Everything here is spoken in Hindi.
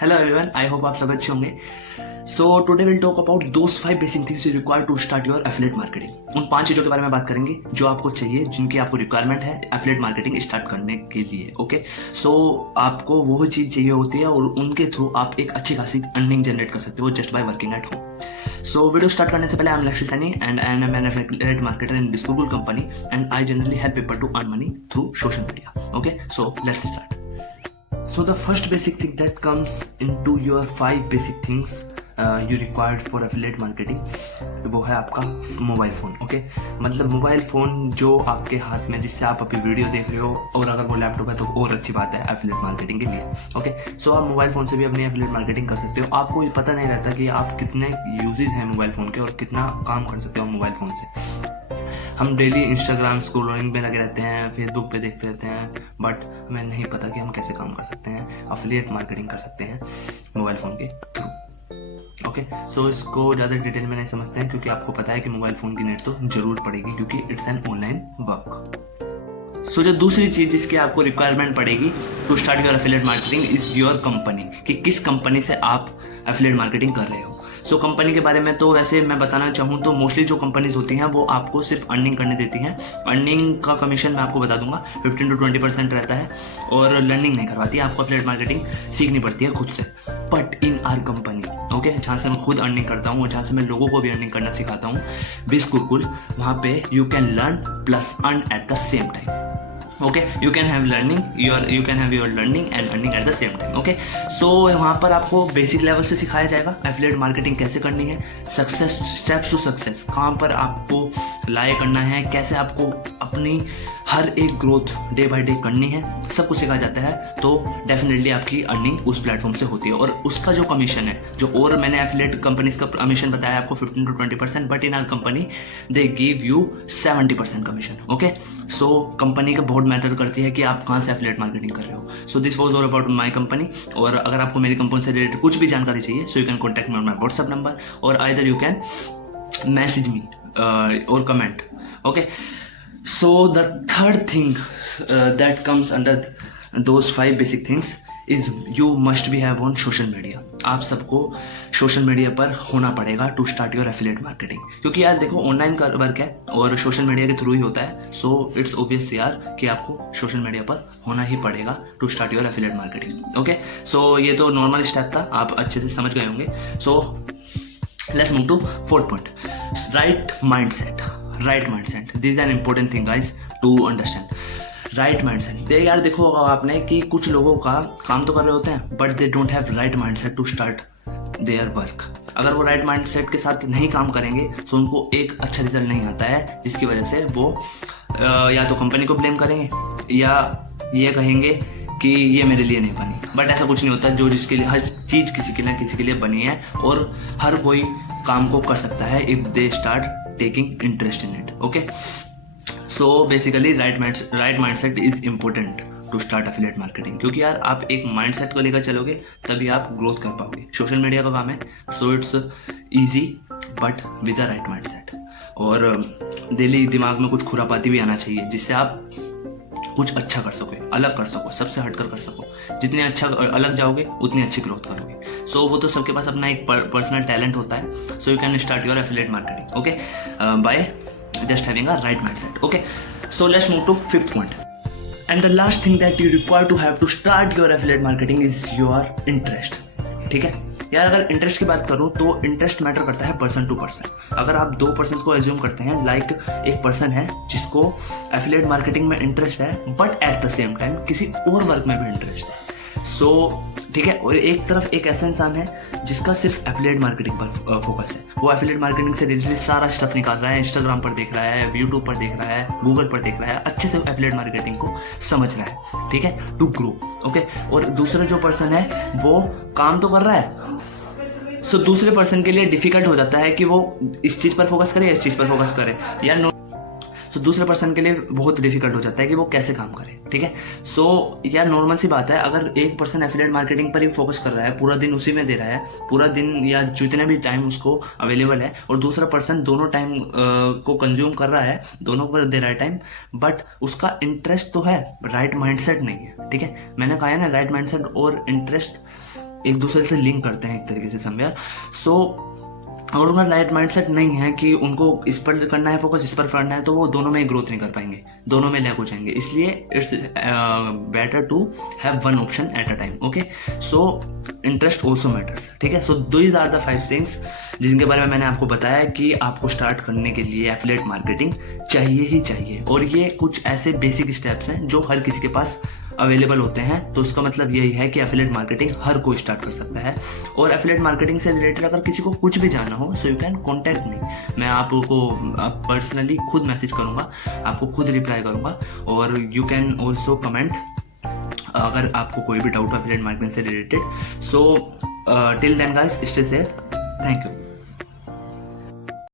हेलो एवरीवन, आई होप आप सब अच्छे होंगे। So today will talk about those 5 basic things you require to start your affiliate marketing. उन 5 चीज़ों के बारे में बात करेंगे जो आपको चाहिए, जिनकी आपको रिक्वायरमेंट है एफिलिएट मार्केटिंग स्टार्ट करने के लिए। ओके, सो आपको वो चीज़ चाहिए होती है और उनके थ्रू आप एक अच्छी खासी अर्निंग जनरेट कर सकते हो just by working at home. So video start करने से पहले I am Lakshya Saini and I am an affiliate marketer in this Google company and I generally help people to earn money through social media. Okay, so let's start. So the first basic thing that comes into your 5 basic things you required for affiliate marketing, वो है आपका मोबाइल फ़ोन। ओके, मतलब मोबाइल फ़ोन जो आपके हाथ में, जिससे आप अभी वीडियो देख रहे हो, और अगर वो लैपटॉप है तो और अच्छी बात है एफिलिएट मार्केटिंग के लिए। ओके, सो आप मोबाइल फ़ोन से भी अपनी एफिलिएट मार्केटिंग कर सकते हो। आपको ये पता नहीं रहता कि आप कितने यूजेज हैं मोबाइल फ़ोन के और कितना काम कर सकते हो मोबाइल फ़ोन से। हम डेली इंस्टाग्राम स्क्रॉलिंग पे लगे रहते हैं, फेसबुक पे देखते रहते हैं, बट हमें नहीं पता कि हम कैसे काम कर सकते हैं, एफिलिएट मार्केटिंग कर सकते हैं मोबाइल फ़ोन के थ्रू। ओके, सो इसको ज़्यादा डिटेल में नहीं समझते हैं क्योंकि आपको पता है कि मोबाइल फ़ोन की नेट तो ज़रूर पड़ेगी क्योंकि it's an online work. So जो दूसरी चीज़ जिसकी आपको रिक्वायरमेंट पड़ेगी to start your affiliate marketing is your company, कि किस कंपनी से आप एफिलिएट मार्केटिंग कर रहे हो। सो कंपनी के बारे में तो वैसे मैं बताना चाहूँ तो मोस्टली जो कंपनीज होती हैं वो आपको सिर्फ अर्निंग करने देती हैं। अर्निंग का कमीशन मैं आपको बता दूंगा 15 to 20% रहता है और लर्निंग नहीं करवाती है, आपको एफिलिएट मार्केटिंग सीखनी पड़ती है खुद से। But in are company, okay, जहाँ से मैं खुद अर्निंग करता हूँ और जहाँ से मैं लोगों को भी अर्निंग करना सिखाता हूँ, बिस गुरुकुल, वहाँ पे you can learn plus earn at the same time. Okay, you can have your learning and earning at the same time. Okay, so वहाँ पर आपको बेसिक लेवल से सिखाया जाएगा एफिलिएट मार्केटिंग कैसे करनी है, सक्सेस स्टेप्स टू सक्सेस, कहाँ पर आपको लाए करना है, कैसे आपको अपनी हर एक ग्रोथ डे बाय डे करनी है, सब कुछ सिखाया जाता है। तो डेफिनेटली आपकी अर्निंग उस प्लेटफॉर्म से होती है और उसका जो कमीशन है, जो और मैंने एफिलिएट कंपनीज का कमीशन बताया आपको 15 to 20%, but in our company they give you 70% commission. Okay, so company का बहुत मैटर करती है कि आप कहाँ से एफिलिएट मार्केटिंग कर रहे हो। So this was all about my company. और अगर आपको मेरी कंपनी से रिलेटेड कुछ भी जानकारी चाहिए, so you can contact me on my WhatsApp number और either you can message me और comment. Okay, so the third thing that comes under those 5 basic things is you must be have on social media। आप सबको सोशल मीडिया पर होना पड़ेगा to start your affiliate marketing, क्योंकि यार देखो ऑनलाइन का वर्क है और सोशल मीडिया के थ्रू ही होता है। सो इट्स ऑब्वियस यार कि आपको सोशल मीडिया पर होना ही पड़ेगा to start your affiliate marketing. Okay, so ये तो नॉर्मल स्टेप था, आप अच्छे से समझ गए होंगे। So let's move to 4th point, right mindset. Right mindset, this is an important thing guys to understand. Right mindset, यार देखो आपने कि कुछ लोगों का काम तो कर रहे होते हैं but they don't have right mindset to start their work. अगर वो राइट माइंडसेट के साथ नहीं काम करेंगे तो उनको एक अच्छा रिजल्ट नहीं आता है, जिसकी वजह से वो या तो कंपनी को ब्लेम करेंगे या ये कहेंगे कि ये मेरे लिए नहीं बनी। बट ऐसा कुछ नहीं होता, जो जिसके लिए हर चीज़ किसी के लिए बनी है और हर कोई काम को कर सकता है if they start taking interest in it. Okay, so basically right mindset is important to start affiliate marketing, क्योंकि यार आप एक माइंडसेट को लेकर चलोगे तभी आप ग्रोथ कर पाओगे। सोशल मीडिया का काम है, so it's easy but with a right mindset. और डेली दिमाग में कुछ खुरापाती भी आना चाहिए जिससे आप कुछ अच्छा कर सको, अलग कर सको, सबसे हटकर कर सको। जितने अच्छा अलग जाओगे उतनी अच्छी ग्रोथ करोगे। सो वो तो सबके पास अपना एक पर्सनल टैलेंट होता है। So you can start your affiliate marketing okay by just having a right mindset. Okay, so let's move to 5th point and the last thing that you require to have to start your affiliate marketing is your interest. ठीक है यार, अगर इंटरेस्ट की बात करूँ तो इंटरेस्ट मैटर करता है पर्सन टू पर्सन। अगर आप 2 पर्सन को एज्यूम करते हैं, लाइक एक पर्सन है जिसको एफिलिएट मार्केटिंग में इंटरेस्ट है but at the same time किसी और वर्क में भी इंटरेस्ट है। सो ठीक है, और एक तरफ एक ऐसा इंसान है जिसका सिर्फ एफिलिएट मार्केटिंग पर फोकस है। वो एफिलिएट मार्केटिंग से रिलेटेड सारा स्टफ निकाल रहा है, इंस्टाग्राम पर देख रहा है, यूट्यूब पर देख रहा है, गूगल पर देख रहा है, अच्छे से एफिलिएट मार्केटिंग को समझ रहा है, ठीक है, टू ग्रो। ओके, और दूसरा जो पर्सन है वो काम तो कर रहा है। सो दूसरे पर्सन के लिए डिफिकल्ट हो जाता है कि वो इस चीज़ पर फोकस करे या इस चीज़ पर फोकस करे या नो। सो दूसरे पर्सन के लिए बहुत डिफिकल्ट हो जाता है कि वो कैसे काम करे। ठीक है, सो यार नॉर्मल सी बात है, अगर एक पर्सन एफिलिएट मार्केटिंग पर ही फोकस कर रहा है, पूरा दिन उसी में दे रहा है, पूरा दिन या जितने भी टाइम उसको अवेलेबल है, और दूसरा पर्सन दोनों टाइम को कंज्यूम कर रहा है, दोनों पर दे रहा है टाइम, बट उसका इंटरेस्ट तो है, राइट माइंडसेट नहीं है। ठीक है, मैंने कहा है ना, राइट माइंडसेट और इंटरेस्ट एक दूसरे से लिंक करते हैं एक तरीके से समझा। सो अगर उनका राइट माइंडसेट नहीं है कि उनको इस पर करना है फोकस, इस पर करना है, तो वो दोनों में ग्रोथ नहीं कर पाएंगे, दोनों में लैग हो जाएंगे। इसलिए it's better to have one option at a time. Okay, so interest also matters. ठीक है, so these are the 5 things जिनके बारे में मैंने आपको बताया कि आपको स्टार्ट करने के लिए एफिलिएट मार्केटिंग चाहिए ही चाहिए। और ये कुछ ऐसे बेसिक स्टेप्स हैं जो हर किसी के पास अवेलेबल होते हैं। तो उसका मतलब यही है कि एफिलिएट मार्केटिंग हर कोई स्टार्ट कर सकता है। और एफिलिएट मार्केटिंग से रिलेटेड अगर किसी को कुछ भी जानना हो, सो यू कैन कॉन्टैक्ट मी। मैं आपको पर्सनली खुद मैसेज करूंगा, आपको खुद रिप्लाई करूंगा। और यू कैन ऑल्सो कमेंट अगर आपको कोई भी डाउट हो एफिलिएट मार्केटिंग से related. So till then guys, stay safe, thank you.